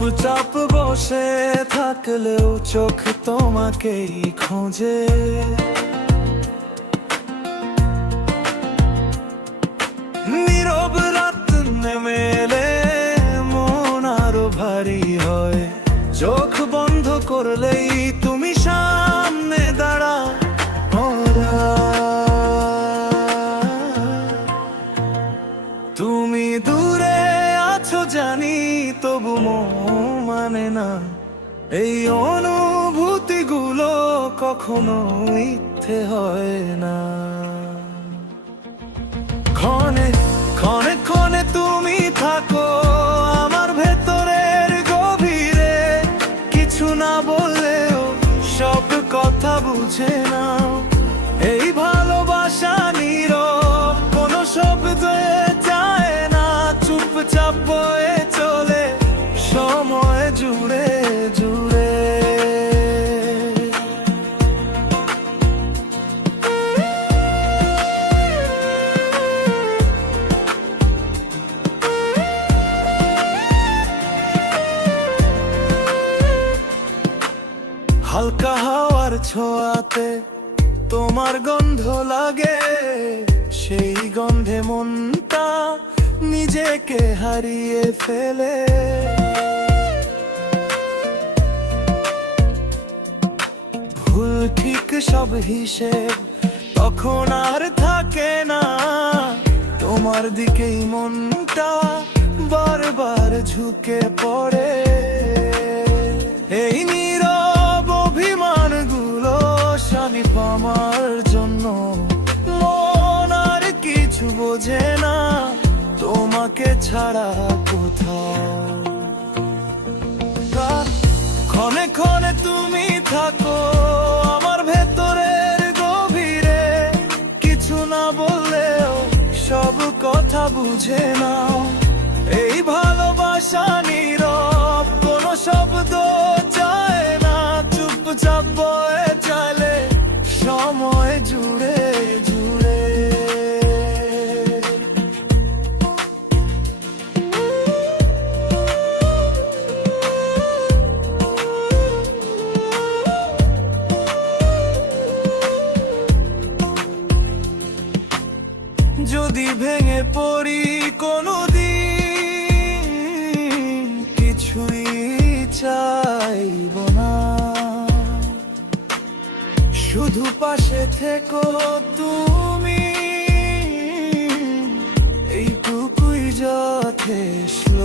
চুপচাপ বসে থাকলেও চোখ তোমাকেই খোঁজে। নীরব রাত নেমে এলে মন আরো ভারী হয়। চোখ বন্ধ করলেই তুমি সামনে দাঁড়াও। তুমি দূরে আছো জানি, তবু মানে না এই অনুভূতিগুলো কখনো মিথ্যে হয় না। ক্ষণে ক্ষণে ক্ষণে তুমি থাকো আমার ভেতরের গভীরে, কিছু না বললেও সব কথা বুঝে নাও। এই ভালোবাসা নীরব, কোনো শব্দ চায় না, চুপচাপ বয়ে চলে সময় জুড়ে জুড়ে। হালকা হাওয়ার ছোঁয়াতে তোমার গন্ধ লাগে, সেই গন্ধে মনটা নিজেকে হারিয়ে ফেলে। ভুল ঠিক সব হিসেব তখন আর থাকে না, তোমার দিকেই মনটা বারবার ঝুঁকে পড়ে। এই নীরব অভিমানগুলো শানিপ আমার জন্য, মন আর কিছু বোঝে না তোমাকে ছাড়া কোথাও। ক্ষণে ক্ষণে তুমি থাকো আমার ভেতরের গভীরে, কিছু না বললেও সব কথা বুঝে নাও। এই ভালোবাসা নীরব, কোনো শব্দ চায় না, চুপচাপ বয়ে চলে সময় জুড়ে জুড়ে। যদি ভেঙে পড়ি কোনোদিন, কিছুই চাইব না, শুধু পাশে থেকো তুমি, এইটুকুই যথেষ্ট।